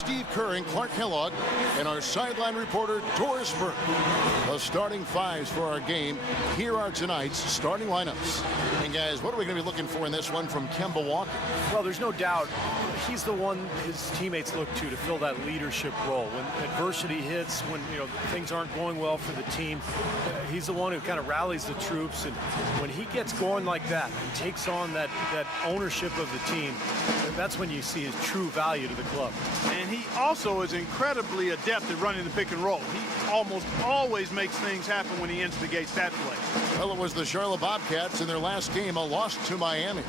Steve Kerr and Clark Kellogg, and our sideline reporter, Doris Burke. The starting fives for our game. Here are tonight's starting lineups. And guys, what are we going to be looking for in this one from Kemba Walker? Well, there's no doubt he's the one his teammates look to fill that leadership role. When adversity hits, when things aren't going well for the team, he's the one who kind of rallies the troops. And when he gets going like that and takes on that ownership of the team, that's when you see his true value to the club. And he also is incredibly adept at running the pick and roll. He almost always makes things happen when he instigates that play. Well, it was the Charlotte Bobcats in their last game, a loss to Miami.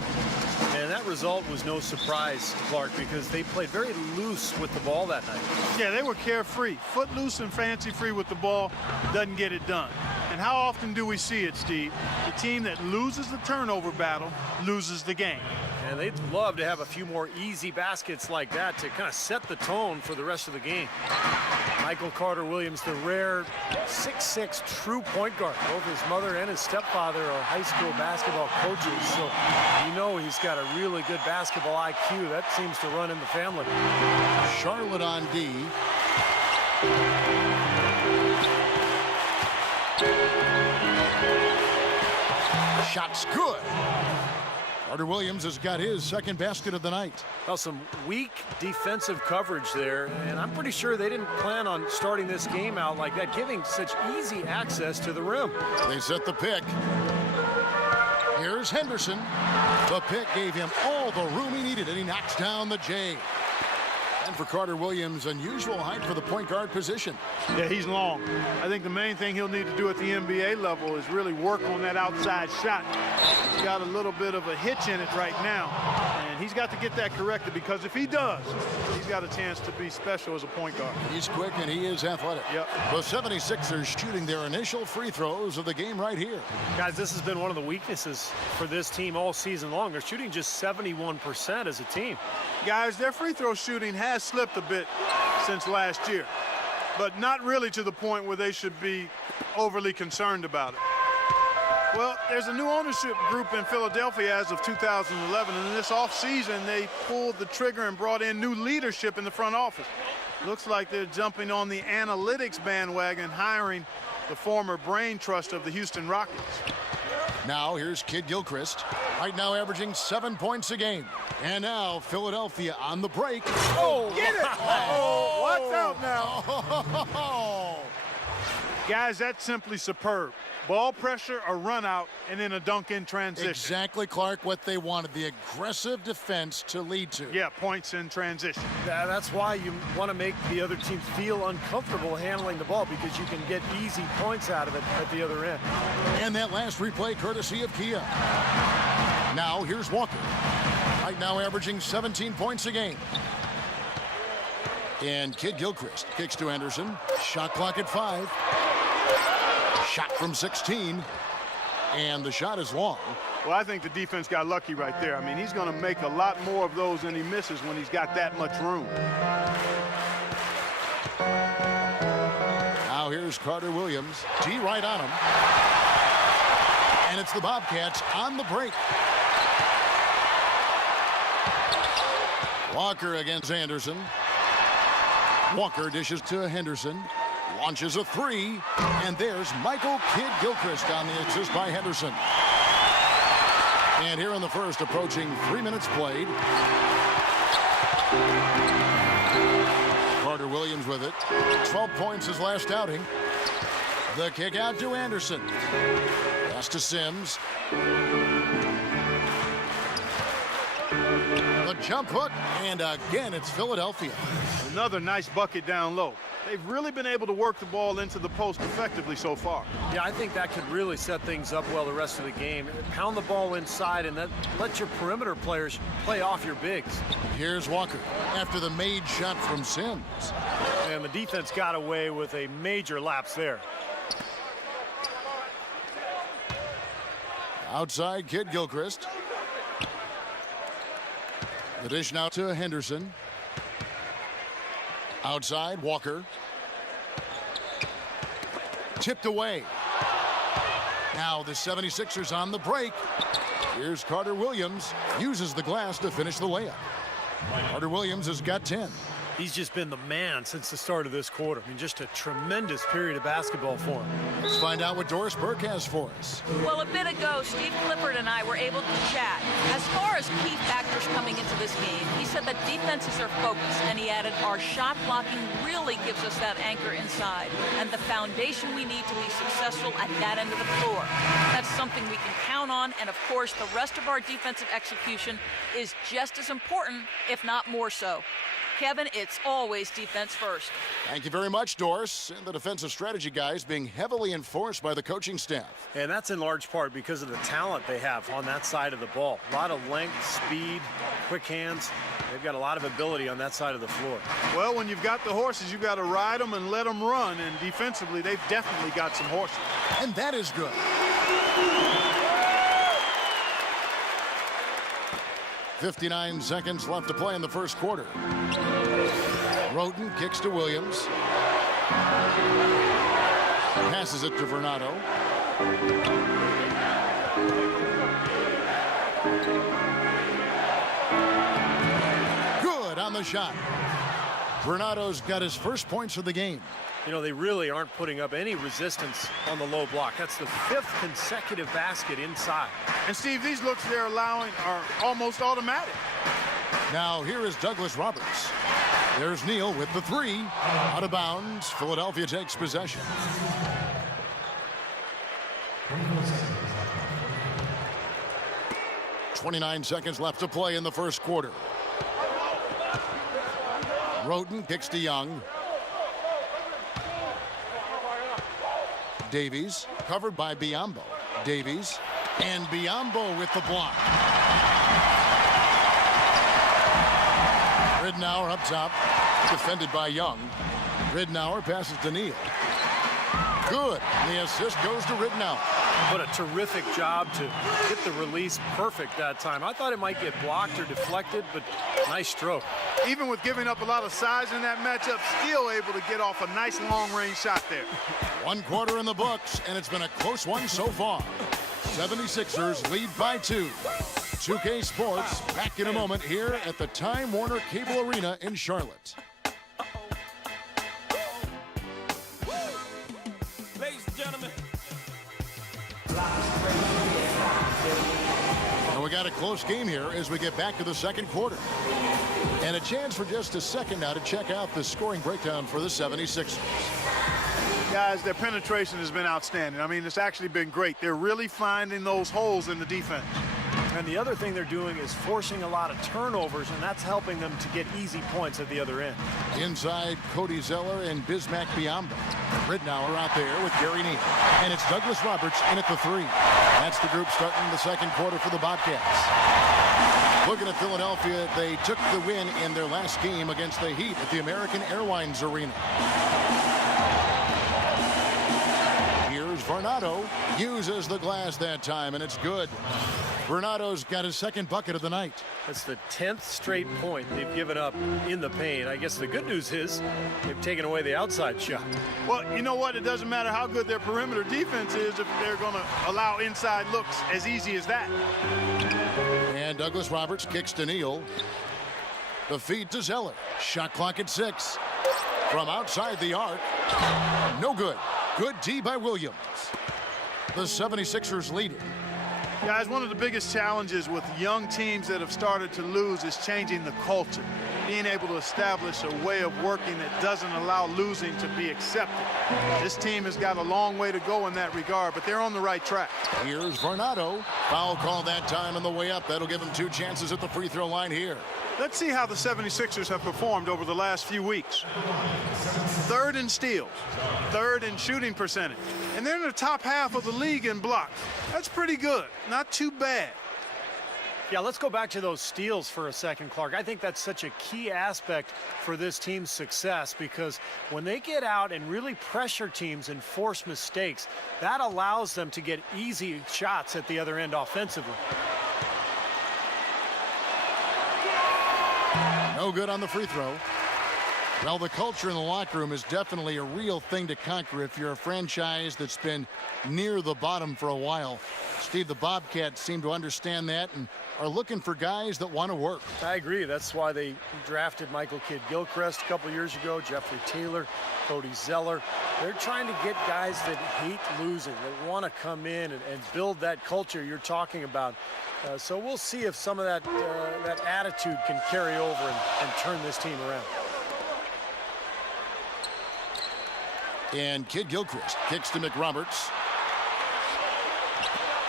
And that result was no surprise, Clark, because they played very loose with the ball that night. Yeah, they were carefree. Footloose and fancy-free with the ball doesn't get it done. And how often do we see it, Steve? The team that loses the turnover battle loses the game. And they'd love to have a few more easy baskets like that to kind of set the tone for the rest of the game. Michael Carter-Williams, the rare 6'6" true point guard. Both his mother and his stepfather are high school basketball coaches, so he's got a really good basketball IQ. That seems to run in the family. Charlotte on D. Shot's good. Carter-Williams has got his second basket of the night. Well, some weak defensive coverage there, and I'm pretty sure they didn't plan on starting this game out like that, giving such easy access to the rim. They set the pick. Here's Henderson. The pick gave him all the room he needed, and he knocks down the J. And for Carter-Williams, unusual height for the point guard position. Yeah, he's long. I think the main thing he'll need to do at the NBA level is really work on that outside shot. He's got a little bit of a hitch in it right now, and he's got to get that corrected, because if he does, he's got a chance to be special as a point guard. He's quick and he is athletic. Yep. The 76ers shooting their initial free throws of the game right here. Guys, this has been one of the weaknesses for this team all season long. They're shooting just 71% as a team. Guys, their free throw shooting has slipped a bit since last year, but not really to the point where they should be overly concerned about it. Well, there's a new ownership group in Philadelphia as of 2011, and in this offseason, they pulled the trigger and brought in new leadership in the front office. Looks like they're jumping on the analytics bandwagon, hiring the former brain trust of the Houston Rockets. Now here's Kid Gilchrist, right now averaging 7 points a game. And now Philadelphia on the break. Oh, get it! Oh, watch out now. Guys, that's simply superb. Ball pressure, a run out, and then a dunk in transition. Exactly, Clark, what they wanted, the aggressive defense to lead to. Yeah, points in transition. Yeah, that's why you want to make the other team feel uncomfortable handling the ball, because you can get easy points out of it at the other end. And that last replay courtesy of Kia. Now here's Walker, right now averaging 17 points a game. And Kid Gilchrist kicks to Henderson. Shot clock at 5. Shot from 16. And the shot is long. Well, I think the defense got lucky right there. I mean, he's going to make a lot more of those than he misses when he's got that much room. Now here's Carter-Williams. D right on him. And it's the Bobcats on the break. Walker against Anderson. Walker dishes to Henderson. Launches a three. And there's Michael Kid Gilchrist on the assist by Henderson. And here in the first, approaching 3 minutes played. Carter-Williams with it. 12 points his last outing. The kick out to Anderson. Pass to Sims. The jump hook, and again, it's Philadelphia. Another nice bucket down low. They've really been able to work the ball into the post effectively so far. Yeah, I think that could really set things up well the rest of the game. Pound the ball inside and then let your perimeter players play off your bigs. Here's Walker after the made shot from Sims. And the defense got away with a major lapse there. Outside, Kid Gilchrist. The dish now to Henderson. Outside, Walker. Tipped away. Now the 76ers on the break. Here's Carter-Williams. Uses the glass to finish the layup. Carter-Williams has got 10. He's just been the man since the start of this quarter. I mean, just a tremendous period of basketball for him. Let's find out what Doris Burke has for us. Well, a bit ago, Steve Clifford and I were able to chat. As far as key factors coming into this game, he said that defenses are focused, and he added, our shot blocking really gives us that anchor inside and the foundation we need to be successful at that end of the floor. That's something we can count on, and of course, the rest of our defensive execution is just as important, if not more so. Kevin, it's always defense first. Thank you very much, Doris. And the defensive strategy guys being heavily enforced by the coaching staff. And that's in large part because of the talent they have on that side of the ball. A lot of length, speed, quick hands. They've got a lot of ability on that side of the floor. Well, when you've got the horses, you've got to ride them and let them run. And defensively, they've definitely got some horses. And that is good. 59 seconds left to play in the first quarter. Roden kicks to Williams. Passes it to Vernado. Good on the shot. Vernado's got his first points of the game. You know, they really aren't putting up any resistance on the low block. That's the 5th consecutive basket inside. And, Steve, these looks they're allowing are almost automatic. Now here is Douglas Roberts. There's Neal with the three. Out of bounds. Philadelphia takes possession. .29 seconds left to play in the first quarter. Roden kicks to Young. Davies covered by Biombo. Davies and Biombo with the block. Ridnour up top, defended by Young. Ridnour passes to Neal. Good. The assist goes to Ridnour. What a terrific job to get the release perfect that time. I thought it might get blocked or deflected, but nice stroke. Even with giving up a lot of size in that matchup, still able to get off a nice long-range shot there. 1 quarter in the books, and it's been a close one so far. 76ers lead by 2. 2K Sports back in a moment here at the Time Warner Cable Arena in Charlotte. Ladies and gentlemen. And we got a close game here as we get back to the second quarter. And a chance for just a second now to check out the scoring breakdown for the 76ers. Guys, their penetration has been outstanding. I mean, it's actually been great. They're really finding those holes in the defense. And the other thing they're doing is forcing a lot of turnovers, and that's helping them to get easy points at the other end. Inside, Cody Zeller and Bismack Biombo. Ridnour out there with Gary Neal. And it's Douglas Roberts in at the 3. That's the group starting the second quarter for the Bobcats. Looking at Philadelphia, they took the win in their last game against the Heat at the American Airlines Arena. Here's Vernado. Uses the glass that time, and it's good. Vernado's got his second bucket of the night. That's the 10th straight point they've given up in the paint. I guess the good news is they've taken away the outside shot. Well, you know what? It doesn't matter how good their perimeter defense is if they're going to allow inside looks as easy as that. And Douglas Roberts kicks to Neal. The feed to Zeller. Shot clock at 6. From outside the arc. No good. Good D by Williams. The 76ers lead it. Guys, one of the biggest challenges with young teams that have started to lose is changing the culture. Being able to establish a way of working that doesn't allow losing to be accepted. This team has got a long way to go in that regard, but they're on the right track. Here's Vernado. Foul call that time on the way up. That'll give him 2 chances at the free throw line here. Let's see how the 76ers have performed over the last few weeks. 3rd in steals, 3rd in shooting percentage, and they're in the top half of the league in blocks. That's pretty good, not too bad. Yeah, let's go back to those steals for a second, Clark. I think that's such a key aspect for this team's success because when they get out and really pressure teams and force mistakes, that allows them to get easy shots at the other end offensively. No good on the free throw. Well, the culture in the locker room is definitely a real thing to conquer if you're a franchise that's been near the bottom for a while. Steve, the Bobcats seem to understand that, and are looking for guys that want to work. I agree. That's why they drafted Michael Kidd-Gilchrist a couple years ago, Jeffrey Taylor, Cody Zeller. They're trying to get guys that hate losing, that want to come in and build that culture you're talking about. So we'll see if some of that attitude can carry over and turn this team around. And Kidd-Gilchrist kicks to McRoberts.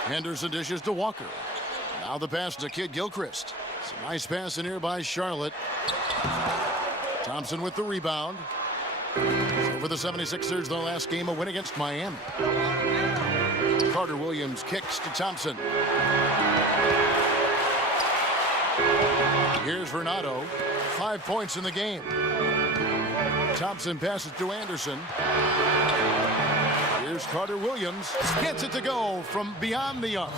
Henderson dishes to Walker. Now the pass to Kidd-Gilchrist. It's a nice pass in here by Charlotte. Thompson with the rebound. So for the 76ers, their last game, a win against Miami. Carter Williams kicks to Thompson. Here's Vernado. 5 points in the game. Thompson passes to Anderson. Here's Carter Williams. Gets it to go from beyond the arc.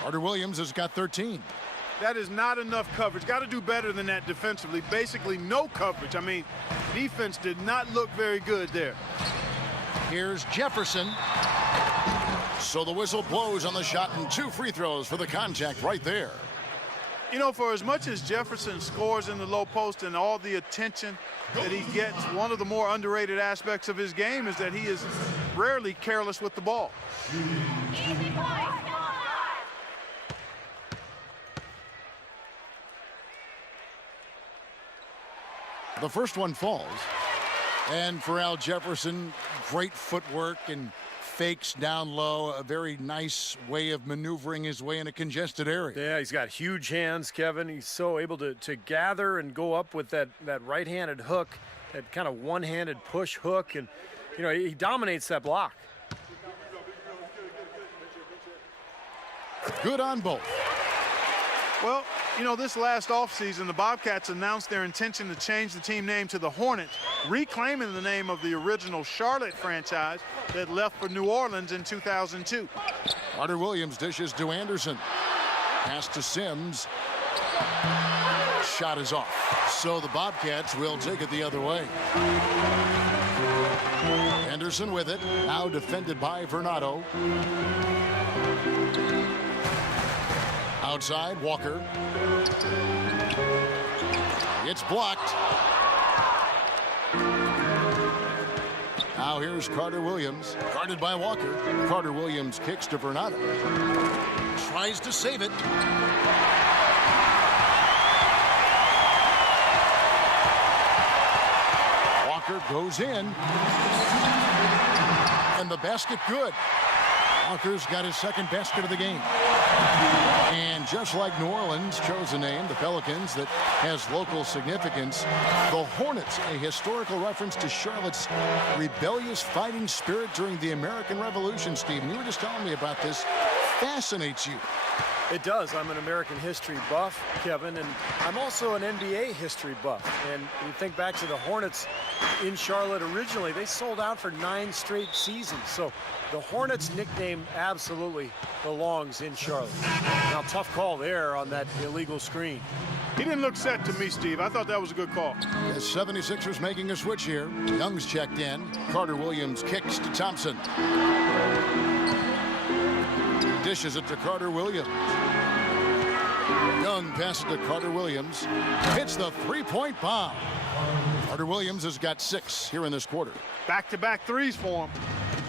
Carter Williams has got 13. That is not enough coverage. Got to do better than that defensively. Basically no coverage. I mean, defense did not look very good there. Here's Jefferson. So the whistle blows on the shot and 2 free throws for the contact right there. You know, for as much as Jefferson scores in the low post and all the attention that he gets, one of the more underrated aspects of his game is that he is rarely careless with the ball. The first one falls. And for Al Jefferson, great footwork and fakes down low. A very nice way of maneuvering his way in a congested area. Yeah, he's got huge hands, Kevin. He's so able to gather and go up with that right-handed hook, that kind of one-handed push hook. And, you know, he dominates that block. Good on both. Well, you know, this last offseason, the Bobcats announced their intention to change the team name to the Hornets, reclaiming the name of the original Charlotte franchise that left for New Orleans in 2002. Carter Williams dishes to Anderson. Pass to Sims. Shot is off. So the Bobcats will take it the other way. Anderson with it. Now defended by Vernado. Outside, Walker. It's blocked. Now here's Carter Williams, guarded by Walker. Carter Williams kicks to Vernado. Tries to save it. Walker goes in. And the basket good. Walker's got his second basket of the game. And just like New Orleans chose a name, the Pelicans, that has local significance, the Hornets, a historical reference to Charlotte's rebellious fighting spirit during the American Revolution. Stephen, you were just telling me about this. Fascinates you. It does. I'm an American history buff, Kevin, and I'm also an NBA history buff. And you think back to the Hornets in Charlotte originally, they sold out for 9 straight seasons. So the Hornets nickname absolutely belongs in Charlotte. Now, tough call there on that illegal screen. He didn't look set to me, Steve. I thought that was a good call. The 76ers making a switch here. Young's checked in. Carter Williams kicks to Thompson. Dishes it to Carter Williams. Young passes to Carter Williams. Hits the three-point bomb. Carter Williams has got 6 here in this quarter. Back-to-back threes for him.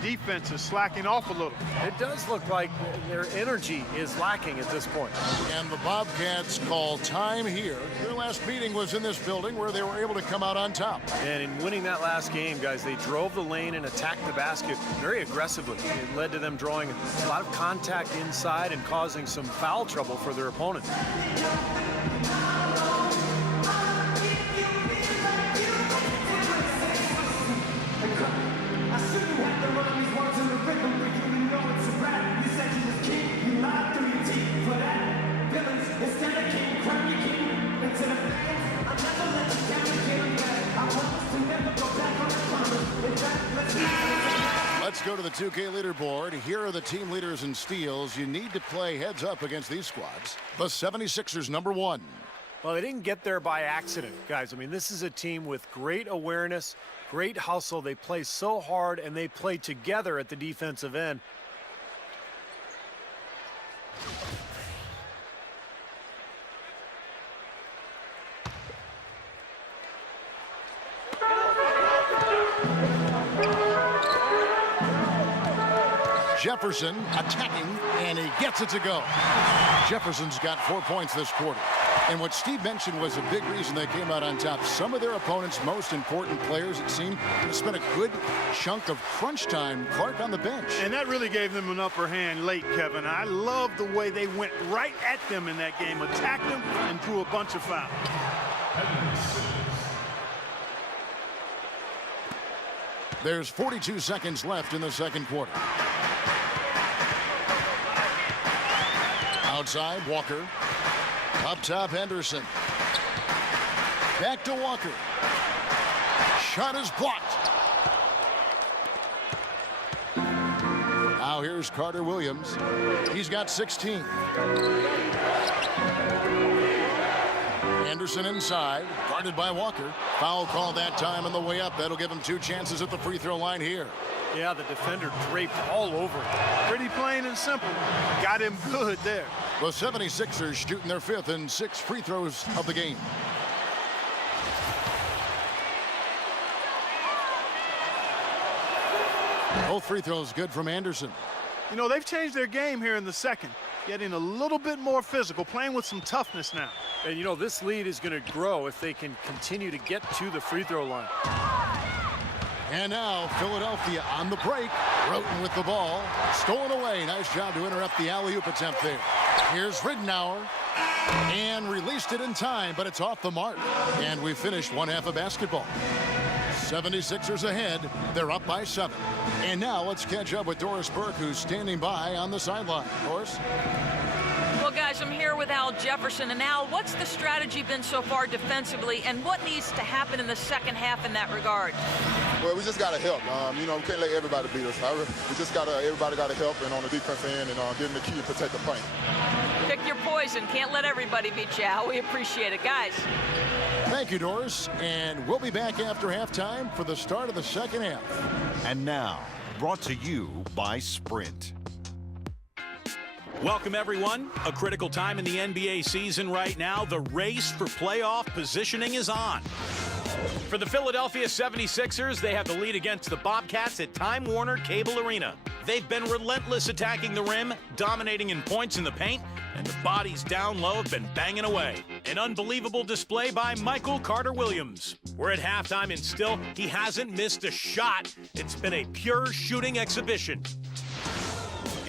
Defense is slacking off a little. It does look like their energy is lacking at this point. And the Bobcats call time here. Their last meeting was in this building where they were able to come out on top. And in winning that last game, guys, they drove the lane and attacked the basket very aggressively. It led to them drawing a lot of contact inside and causing some foul trouble for their opponent. Let's go to the 2K leaderboard. Here are the team leaders in steals. You need to play heads up against these squads. The 76ers, number 1. Well, they didn't get there by accident, guys. I mean, this is a team with great awareness, great hustle. They play so hard, and they play together at the defensive end. Jefferson attacking, and he gets it to go. Jefferson's got 4 points this quarter. And what Steve mentioned was a big reason they came out on top. Some of their opponents' most important players, it seemed, spent a good chunk of crunch time, Clark, on the bench. And that really gave them an upper hand late, Kevin. I love the way they went right at them in that game, attacked them, and drew a bunch of fouls. There's 42 seconds left in the second quarter. Outside, Walker. Up top, Henderson. Back to Walker. Shot is blocked. Now here's Carter Williams. He's got 16. Henderson inside, guarded by Walker. Foul call that time on the way up. That'll give him 2 chances at the free throw line here. Yeah, the defender draped all over him. Pretty plain and simple. Got him good there. The 76ers shooting their 5th and 6th free throws of the game. Both free throws good from Anderson. You know, they've changed their game here in the second, getting a little bit more physical, playing with some toughness now. And, you know, this lead is going to grow if they can continue to get to the free throw line. And now Philadelphia on the break. Roten with the ball. Stolen away. Nice job to interrupt the alley-oop attempt there. Here's Ridenour. And released it in time, but it's off the mark. And we finished one half of basketball. 76ers ahead. They're up by 7. And now let's catch up with Doris Burke, who's standing by on the sideline. Doris? Well, guys, I'm here with Al Jefferson. And Al, what's the strategy been so far defensively, and what needs to happen in the second half in that regard? Well, we just got to help. You know, we can't let everybody beat us. We just got to, everybody got to help and on the defense end and give them the key and protect the paint. Pick your poison. Can't let everybody beat you, Al. We appreciate it, guys. Thank you, Doris. And we'll be back after halftime for the start of the second half. And now, brought to you by Sprint. Welcome, everyone. A critical time in the NBA season right now. The race for playoff positioning is on. For the Philadelphia 76ers, they have the lead against the Bobcats at Time Warner Cable Arena. They've been relentless attacking the rim, dominating in points in the paint, and the bodies down low have been banging away. An unbelievable display by Michael Carter Williams. We're at halftime, and still, he hasn't missed a shot. It's been a pure shooting exhibition.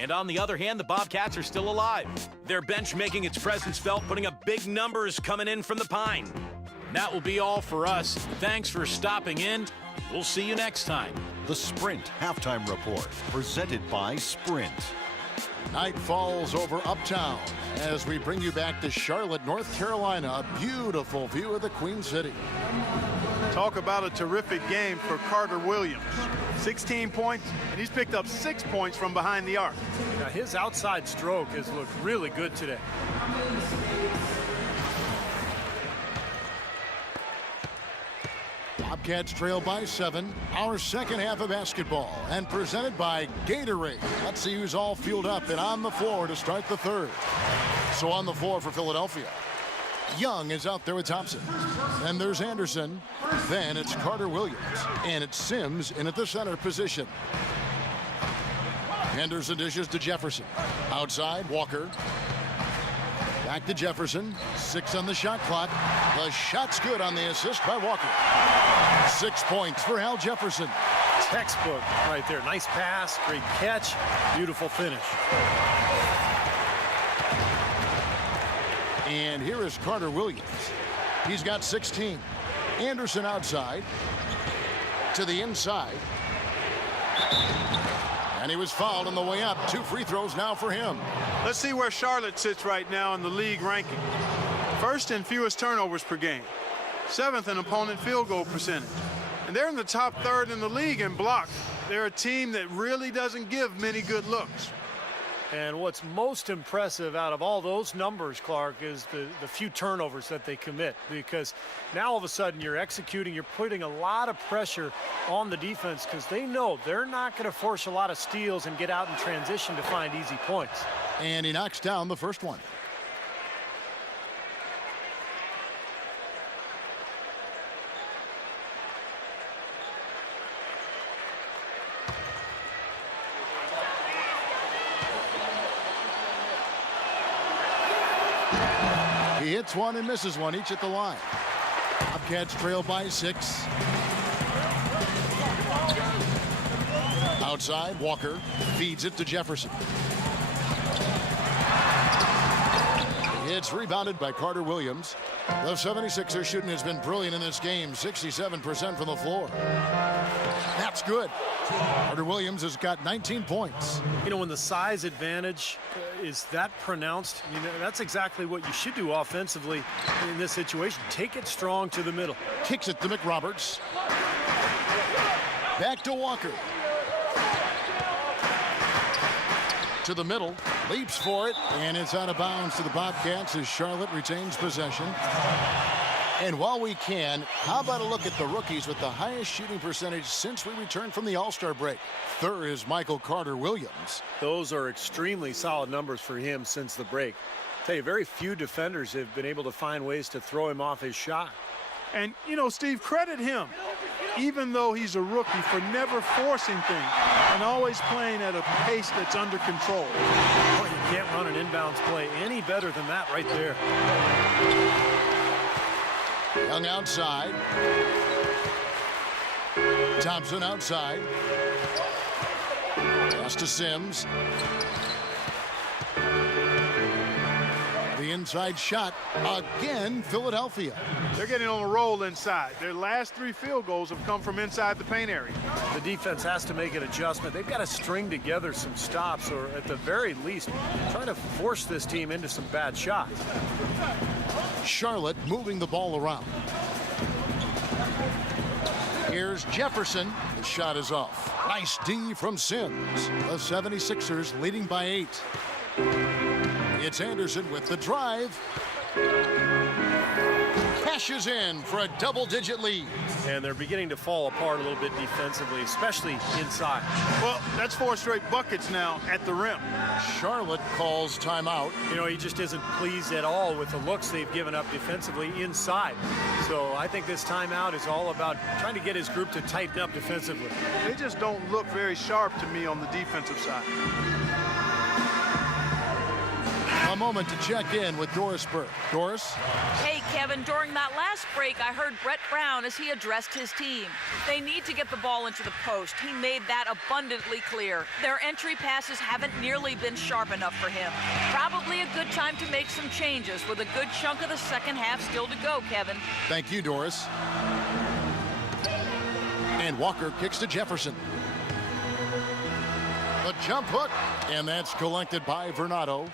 And on the other hand, the Bobcats are still alive. Their bench making its presence felt, putting up big numbers coming in from the Pine. That will be all for us. Thanks for stopping in. We'll see you next time. The Sprint Halftime Report, presented by Sprint. Night falls over Uptown as we bring you back to Charlotte, North Carolina. A beautiful view of the Queen City. Talk about a terrific game for Carter Williams. 16 points, and he's picked up 6 points from behind the arc. Now, his outside stroke has looked really good today. Bobcats trail by 7. Our second half of basketball, and presented by Gatorade. Let's see who's all fueled up and on the floor to start the third. So on the floor for Philadelphia, Young is out there with Thompson. Then there's Anderson. Then it's Carter Williams. And it's Sims in at the center position. Henderson dishes to Jefferson. Outside, Walker. Back to Jefferson. 6 on the shot clock. The shot's good on the assist by Walker. 6 points for Al Jefferson. Textbook right there. Nice pass, great catch, beautiful finish. And here is Carter Williams. He's got 16. Anderson outside. To the inside. And he was fouled on the way up. 2 free throws now for him. Let's see where Charlotte sits right now in the league ranking. First in fewest turnovers per game. 7th in opponent field goal percentage. And they're in the top 3rd in the league in blocks. They're a team that really doesn't give many good looks. And what's most impressive out of all those numbers, Clark, is the few turnovers that they commit, because now all of a sudden you're executing, you're putting a lot of pressure on the defense because they know they're not going to force a lot of steals and get out in transition to find easy points. And he knocks down the first one. hits one and misses one, each at the line. Bobcats trail by 6. Outside, Walker feeds it to Jefferson. It's rebounded by Carter Williams. The 76ers shooting has been brilliant in this game, 67% from the floor. That's good. Carter Williams has got 19 points. You know, when the size advantage is that pronounced, you know, that's exactly what you should do offensively in this situation. Take it strong to the middle. Kicks it to McRoberts. Back to Walker. To the middle, leaps for it, and it's out of bounds to the Bobcats as Charlotte retains possession. And while we can, how about a look at the rookies with the highest shooting percentage since we returned from the All-Star break? Third is Michael Carter Williams. Those are extremely solid numbers for him since the break. I'll tell you, very few defenders have been able to find ways to throw him off his shot. And, you know, Steve, credit him, even though he's a rookie, for never forcing things and always playing at a pace that's under control. Well, you can't run an inbounds play any better than that right there. Young outside. Thompson outside. Pass to Sims. The inside shot again, Philadelphia. They're getting on a roll inside. Their last 3 field goals have come from inside the paint area. The defense has to make an adjustment. They've got to string together some stops, or at the very least, try to force this team into some bad shots. Charlotte moving the ball around. Here's Jefferson. The shot is off. Nice D from Sims. The 76ers leading by 8. It's Anderson with the drive. Cashes in for a double-digit lead. And they're beginning to fall apart a little bit defensively, especially inside. Well, that's 4 straight buckets now at the rim. Charlotte calls timeout. You know, he just isn't pleased at all with the looks they've given up defensively inside. So I think this timeout is all about trying to get his group to tighten up defensively. They just don't look very sharp to me on the defensive side. A moment to check in with Doris Burke. Doris? Hey, Kevin, during that last break, I heard Brett Brown as he addressed his team. They need to get the ball into the post. He made that abundantly clear. Their entry passes haven't nearly been sharp enough for him. Probably a good time to make some changes with a good chunk of the second half still to go, Kevin. Thank you, Doris. And Walker kicks to Jefferson. The jump hook, and that's collected by Vernado.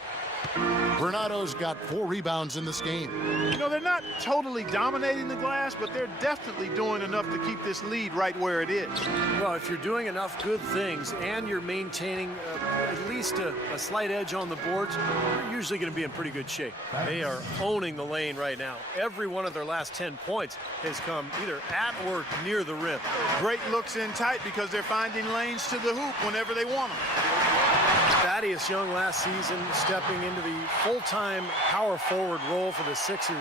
Vernado's got 4 rebounds in this game. You know, they're not totally dominating the glass, but they're definitely doing enough to keep this lead right where it is. Well, if you're doing enough good things and you're maintaining at least a slight edge on the boards, you're usually going to be in pretty good shape. They are owning the lane right now. Every one of their last 10 points has come either at or near the rim. Great looks in tight because they're finding lanes to the hoop whenever they want them. Thaddeus Young last season stepping into the full-time power forward role for the Sixers.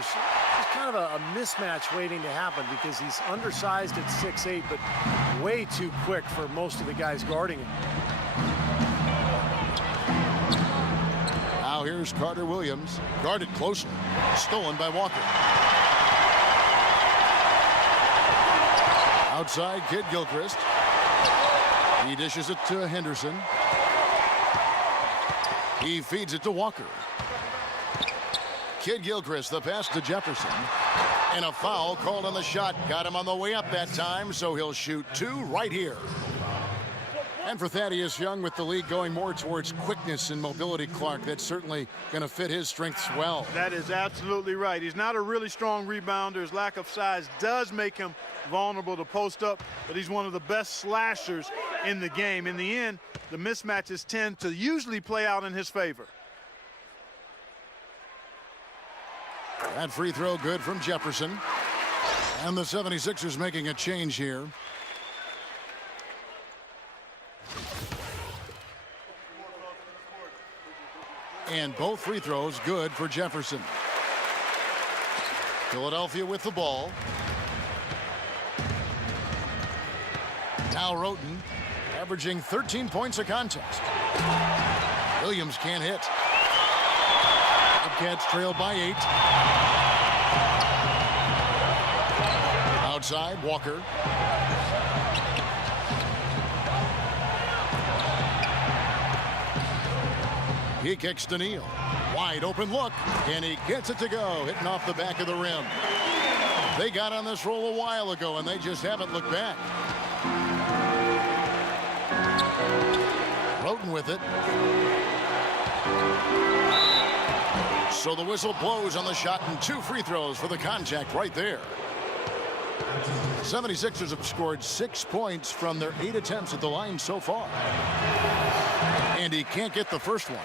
It's kind of a mismatch waiting to happen because he's undersized at 6'8", but way too quick for most of the guys guarding him. Now here's Carter Williams. Guarded closely. Stolen by Walker. Outside, Kid Gilchrist. He dishes it to Henderson. He feeds it to Walker. Kid Gilchrist, the pass to Jefferson. And a foul called on the shot. Got him on the way up that time, so he'll shoot 2 right here. And for Thaddeus Young, with the league going more towards quickness and mobility, Clark, that's certainly going to fit his strengths well. That is absolutely right. He's not a really strong rebounder. His lack of size does make him vulnerable to post up, but he's one of the best slashers in the game. In the end, the mismatches tend to usually play out in his favor. That free throw good from Jefferson. And the 76ers making a change here. And both free throws good for Jefferson. Philadelphia with the ball. Now Roten averaging 13 points a contest. Williams can't hit. Bobcats trail by 8. Outside, Walker. He kicks to Neal. Wide open look, and he gets it to go, hitting off the back of the rim. They got on this roll a while ago, and they just haven't looked back. Roten with it. So the whistle blows on the shot, and 2 free throws for the contact right there. 76ers have scored 6 points from their 8 attempts at the line so far. And he can't get the first one.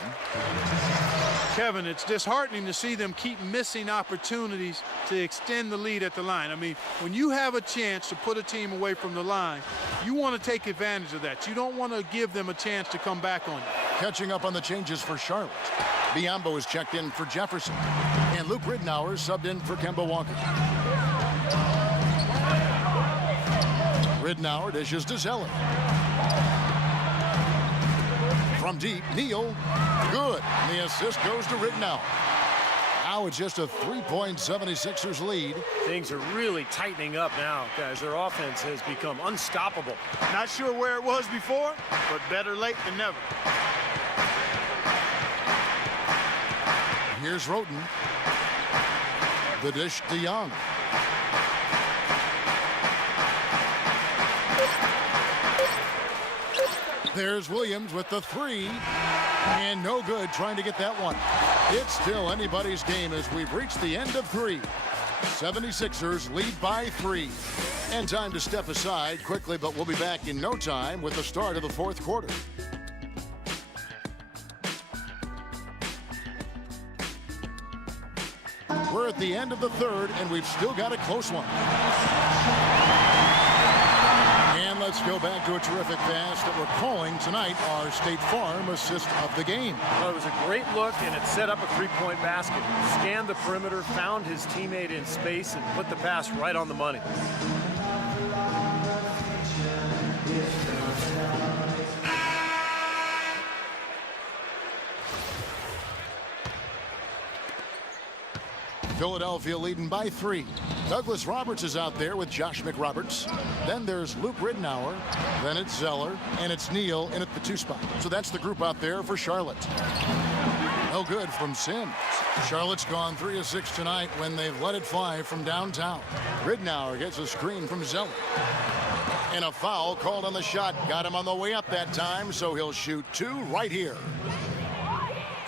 Kevin, it's disheartening to see them keep missing opportunities to extend the lead at the line. I mean, when you have a chance to put a team away from the line, you want to take advantage of that. You don't want to give them a chance to come back on you. Catching up on the changes for Charlotte. Biombo is checked in for Jefferson. And Luke Ridnour subbed in for Kemba Walker. Ridnour dishes to Zeller. From deep, Neal, good. And the assist goes to Ridnour. Now it's just a 3-point 76ers lead. Things are really tightening up now, guys. Their offense has become unstoppable. Not sure where it was before, but better late than never. Here's Roten. The dish to Young. There's Williams with the 3. And no good trying to get that one. It's still anybody's game as we've reached the end of 3. 76ers lead by 3. And time to step aside quickly, but we'll be back in no time with the start of the 4th quarter. We're at the end of the 3rd, and we've still got a close one. And let's go back to a terrific pass that we're calling tonight our State Farm assist of the game. Well, it was a great look, and it set up a 3-point basket. Scanned the perimeter, found his teammate in space, and put the pass right on the money. Philadelphia leading by 3. Douglas Roberts is out there with Josh McRoberts. Then there's Luke Ridnour. Then it's Zeller. And it's Neal in at the 2 spot. So that's the group out there for Charlotte. No good from Sims. Charlotte's gone 3 of 6 tonight when they've let it fly from downtown. Ridnour gets a screen from Zeller. And a foul called on the shot. Got him on the way up that time, so he'll shoot 2 right here.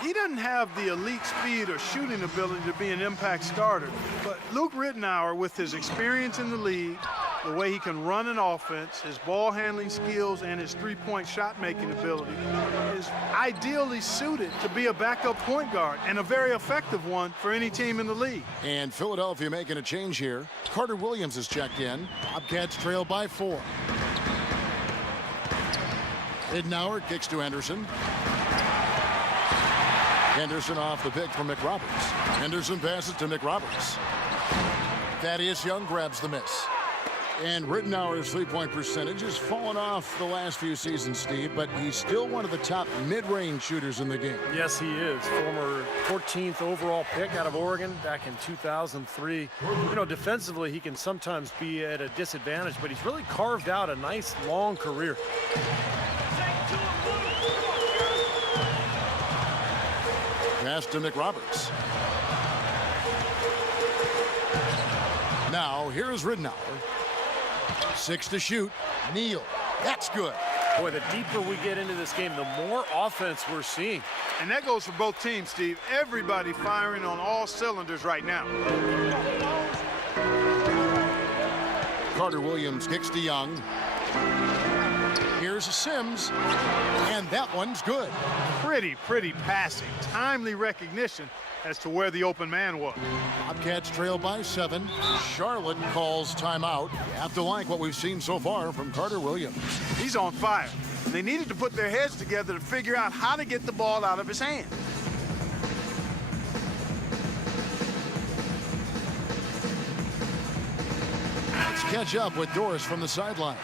He doesn't have the elite speed or shooting ability to be an impact starter, but Luke Ridnour, with his experience in the league, the way he can run an offense, his ball handling skills, and his 3-point shot making ability, is ideally suited to be a backup point guard, and a very effective one for any team in the league. And Philadelphia making a change here. Carter Williams is checked in. Bobcats trail by 4. Ridnour kicks to Henderson. Henderson off the pick from McRoberts. Henderson passes to McRoberts. Thaddeus Young grabs the miss. And Ridnour's 3-point percentage has fallen off the last few seasons, Steve, but he's still one of the top mid-range shooters in the game. Yes, he is. Former 14th overall pick out of Oregon back in 2003. You know, defensively, he can sometimes be at a disadvantage, but he's really carved out a nice, long career. Pass to McRoberts. Now, here's Ridnour. 6 to shoot. Neal. That's good. Boy, the deeper we get into this game, the more offense we're seeing. And that goes for both teams, Steve. Everybody firing on all cylinders right now. Carter Williams kicks to Young. Here's a Sims, and that one's good. Pretty passing. Timely recognition as to where the open man was. Bobcats trail by 7. Charlotte calls timeout. You have to like what we've seen so far from Carter Williams. He's on fire. They needed to put their heads together to figure out how to get the ball out of his hand. Let's catch up with Doris from the sideline.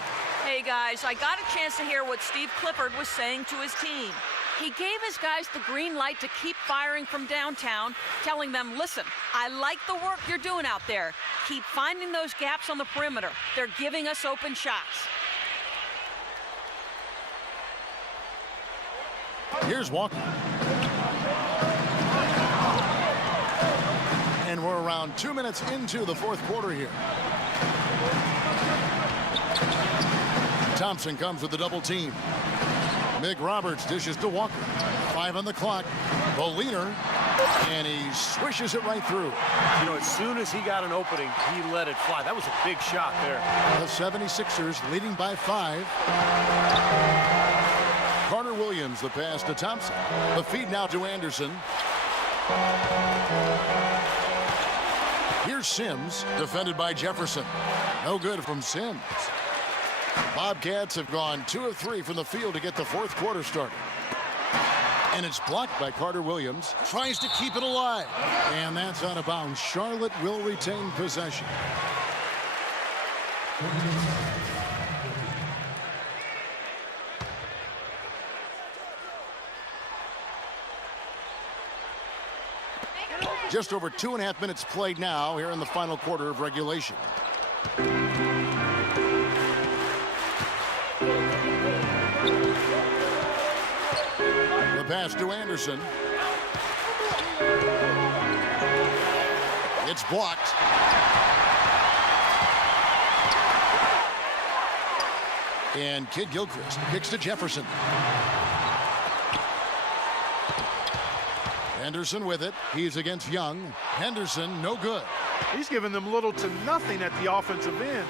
Hey guys, I got a chance to hear what Steve Clifford was saying to his team. He gave his guys the green light to keep firing from downtown, telling them, listen, I like the work you're doing out there. Keep finding those gaps on the perimeter. They're giving us open shots. Here's Walker. And we're around 2 minutes into the fourth quarter here. Thompson comes with the double team. Mick Roberts dishes to Walker. 5 on the clock. Boliner, and he swishes it right through. You know, as soon as he got an opening, he let it fly. That was a big shot there. The 76ers leading by 5. Carter Williams, the pass to Thompson. The feed now to Anderson. Here's Sims, defended by Jefferson. No good from Sims. Bobcats have gone 2 of 3 from the field to get the fourth quarter started. And it's blocked by Carter Williams. Tries to keep it alive. And that's out of bounds. Charlotte will retain possession. Just over 2.5 minutes played now here in the final quarter of regulation. The pass to Anderson. It's blocked. And Kid Gilchrist kicks to Jefferson. Henderson with it. He's against Young. Henderson, no good. He's giving them little to nothing at the offensive end.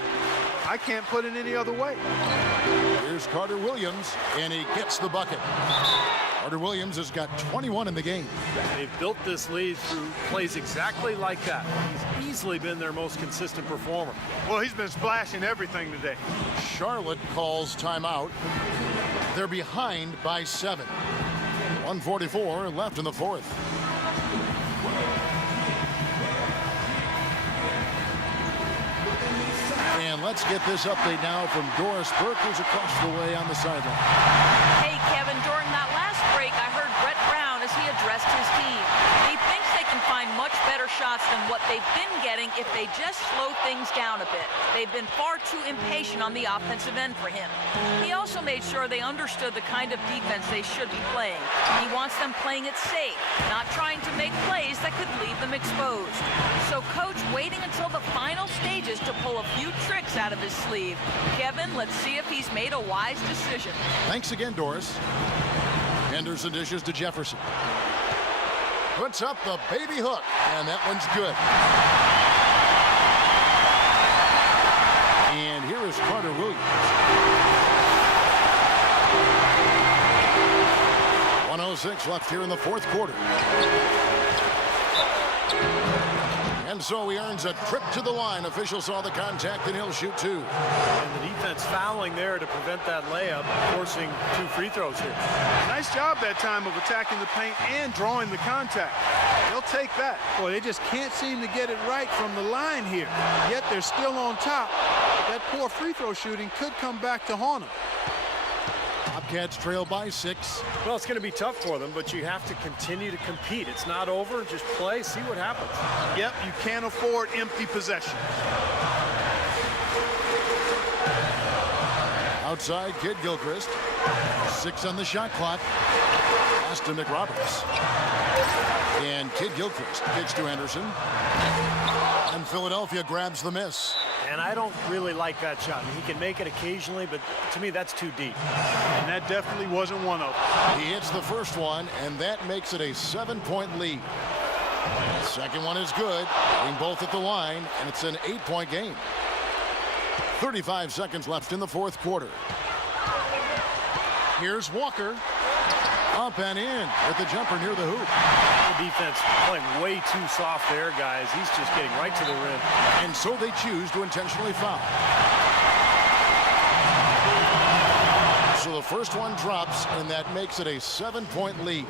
I can't put it any other way. Here's Carter Williams, and he gets the bucket. Carter Williams has got 21 in the game. They've built this lead through plays exactly like that. He's easily been their most consistent performer. Well, he's been splashing everything today. Charlotte calls timeout. They're behind by 7. 1:44 left in the fourth. And let's get this update now from Doris Burke, who's across the way on the sideline. Hey, Kevin, during that last break, I heard Brett Brown as he addressed his team. He thinks they can find much better shots than what they've been getting if they just slow things down a bit. They've been far too impatient on the offensive end for him. He also made sure they understood the kind of defense they should be playing. He wants them playing it safe, not trying to make plays that could leave them exposed. So Coach waiting until the final stages to pull a few tricks out of his sleeve. Kevin, let's see if he's made a wise decision. Thanks again, Doris. Henderson dishes to Jefferson. Puts up the baby hook, and that one's good. And here is Carter Williams. 1:06 left here in the fourth quarter. And so he earns a trip to the line. Official saw the contact, and he'll shoot 2. And the defense fouling there to prevent that layup, forcing 2 free throws here. Nice job that time of attacking the paint and drawing the contact. They'll take that. Boy, they just can't seem to get it right from the line here. Yet they're still on top. That poor free throw shooting could come back to haunt them. Bobcats trail by 6. Well, it's going to be tough for them, but you have to continue to compete. It's not over. Just play, see what happens. Yep, you can't afford empty possession. Outside, Kid Gilchrist. 6 on the shot clock. Pass to Mick Roberts. And Kid Gilchrist kicks to Anderson. And Philadelphia grabs the miss. And I don't really like that shot. He can make it occasionally, but to me, that's too deep. And that definitely wasn't one of them. He hits the first one, and that makes it a 7-point lead. The second one is good. Getting both at the line, and it's an 8-point game. 35 seconds left in the fourth quarter. Here's Walker. Up and in with the jumper near the hoop. The defense playing way too soft there, guys. He's just getting right to the rim. And so they choose to intentionally foul. So the first one drops, and that makes it a 7-point lead.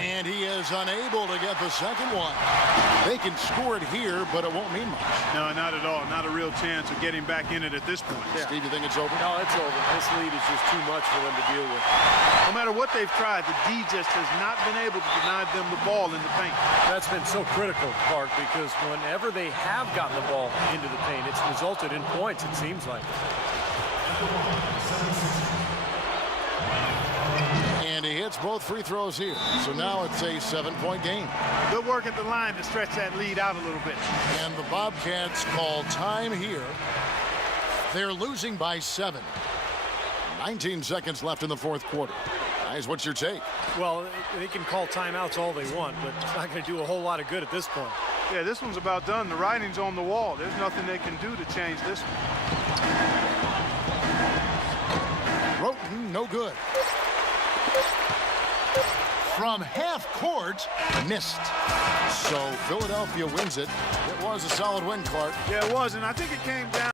And he has is unable to get the second one. They can score it here, but it won't mean much. No, not at all. Not a real chance of getting back in it at this point. Yeah. Steve, you think it's over? No, it's over. This lead is just too much for them to deal with. No matter what they've tried, the D just has not been able to deny them the ball in the paint. That's been so critical, Clark, because whenever they have gotten the ball into the paint, it's resulted in points, it seems like. And he hits both free throws here. So now it's a 7-point game. Good work at the line to stretch that lead out a little bit. And the Bobcats call time here. They're losing by 7. 19 seconds left in the fourth quarter. Guys, what's your take? Well, they can call timeouts all they want, but it's not going to do a whole lot of good at this point. Yeah, this one's about done. The writing's on the wall. There's nothing they can do to change this one. Roten, no good. From half court, missed. So Philadelphia wins it. It was a solid win, Clark. Yeah, it was, and I think it came down